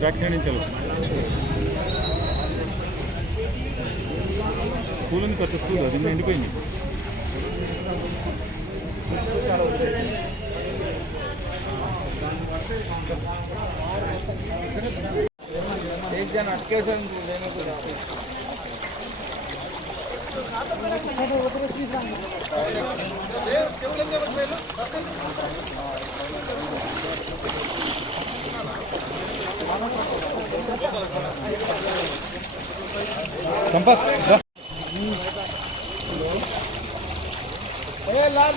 Back side నుంచి school ఉంది, కొత్త స్కూల్ అది ఎండిపోయింది. एक जन अटके लार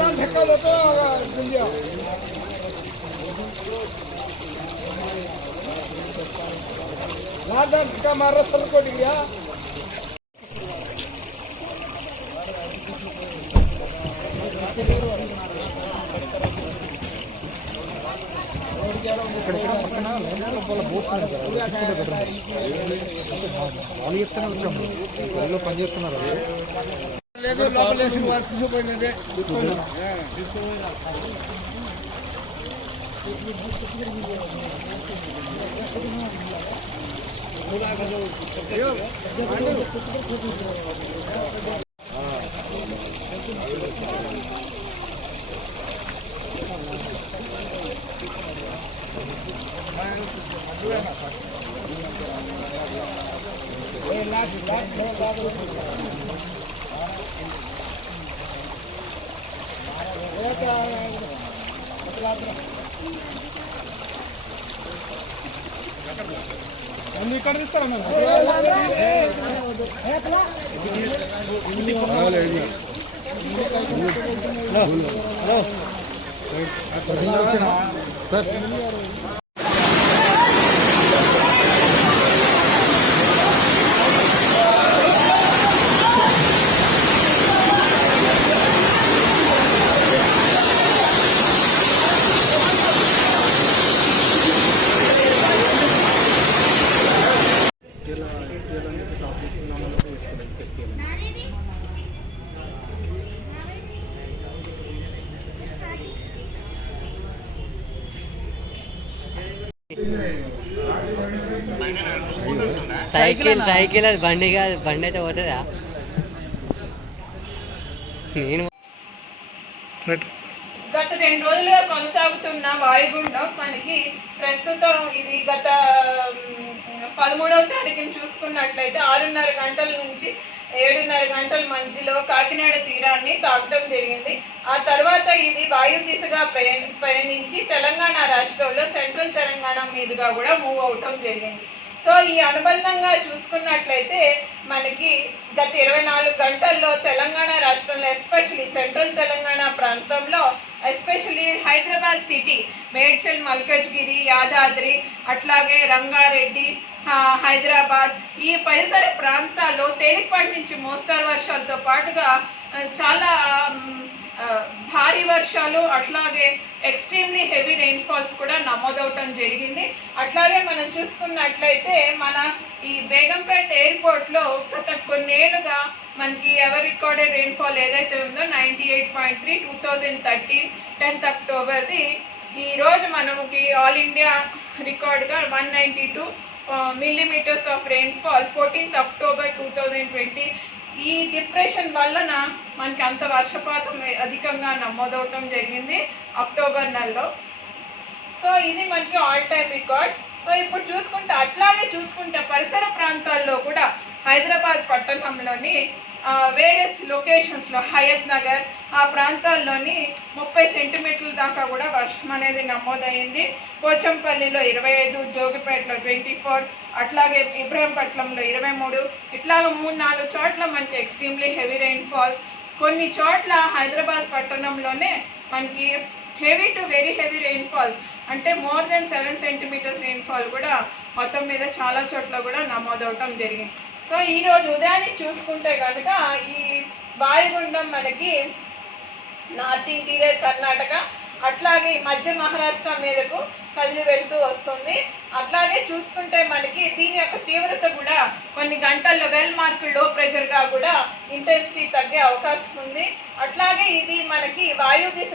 धक्का लो तो लार धक्का मार सर को दिया వాళ్ళు చెప్తూనే వచ్చాము, వాళ్ళు పని చేస్తున్నారు. లేదు లోపల వేసి వాళ్ళు తీసుకుపోయినదే ఇక్కడ తీస్తారా సార్? సైకిల్ అది బండి కాదు, బండి అయితే పోతుందా? నేను గత 2 రోజులుగా కొనసాగుతున్న వాయుగుండం మనకి ప్రస్తుతం ఇది గత 13వ తారీఖున చూసుకున్నట్లయితే 6:30 గంటల నుంచి 7:30 గంటల మధ్యలో కాకినాడ తీరాన్ని తాకడం జరిగింది. ఆ తర్వాత ఇది వాయు దిశగా పయనించి తెలంగాణ రాష్ట్రంలో సెంట్రల్ తెలంగాణ మీదుగా కూడా మూవ్ అవటం జరిగింది. సో ఈ అనుబంధంగా చూసుకున్నట్లయితే మనకి గత 24 గంటల్లో తెలంగాణ రాష్ట్రంలో ఎస్పెషలీ సెంట్రల్ తెలంగాణ ప్రాంతంలో ఎస్పెషలీ హైదరాబాద్ సిటీ, మేడ్చల్, మల్కజ్గిరి, యాదాద్రి, అట్లాగే రంగారెడ్డి, హైదరాబాద్ ఈ పరిసర ప్రాంతాల్లో తేలికపాటి నుంచి మోస్తరు వర్షాలతో పాటుగా చాలా భారీ వర్షాలు అట్లాగే ఎక్స్ట్రీమ్లీ హెవీ రెయిన్ఫాల్స్ కూడా నమోదవటం జరిగింది. అట్లాగే మనం చూసుకున్నట్లయితే మన ఈ బేగంపేట ఎయిర్పోర్ట్లో గత కొన్నేళ్లుగా మనకి ఎవర్ రికార్డెడ్ రెయిన్ఫాల్ ఏదైతే ఉందో 98.3 2013 10th అక్టోబర్ది ఈరోజు మనకి ఆల్ ఇండియా రికార్డుగా 192 millimeters of rainfall 14th October 2020. ఈ డిప్రెషన్ వలన మనకి అంత వర్షపాతం అధికంగా నమోదవటం జరిగింది అక్టోబర్ నెలలో. సో ఇది మనకి ఆల్ టైమ్ రికార్డ్. సో ఇప్పుడు అట్లాగే చూసుకుంటే పరిసర ప్రాంతాల్లో కూడా హైదరాబాద్ పట్టణంలోని వేరియస్ లొకేషన్స్లో హయత్ నగర్ ఆ ప్రాంతాల్లోని 30 సెంటీమీటర్ల దాకా కూడా వర్షం అనేది నమోదైంది. పోచంపల్లిలో 25, జోగిపేటలో 24, అట్లాగే ఇబ్రహీంపట్నంలో 23, ఇట్లాగ 3-4 చోట్ల మనకి ఎక్స్ట్రీమ్లీ హెవీ రెయిన్ఫాల్స్. కొన్ని చోట్ల హైదరాబాద్ పట్టణంలోనే మనకి heavy to very heavy rainfalls అంటే మోర్ దెన్ 7 సెంటీమీటర్స్ రెయిన్ఫాల్ కూడా మొత్తం మీద చాలా చోట్ల కూడా నమోదవటం జరిగింది. సో ఈరోజు ఉదయాన్ని చూసుకుంటే కనుక ఈ వాయుగుండం మనకి నార్త్ ఇంటీరియర్ కర్ణాటక అట్లాగే మధ్య మహారాష్ట్ర మీదకు కదిలి వెళ్తూ వస్తుంది. అట్లాగే చూసుకుంటే మనకి దీని యొక్క తీవ్రత కూడా కొన్ని గంటల్లో వెల్ మార్క్ లో ప్రెషర్ గా కూడా ఇంటెన్సిటీ తగ్గే అవకాశం ఉంది. అట్లాగే ఇది మనకి వాయు దిశ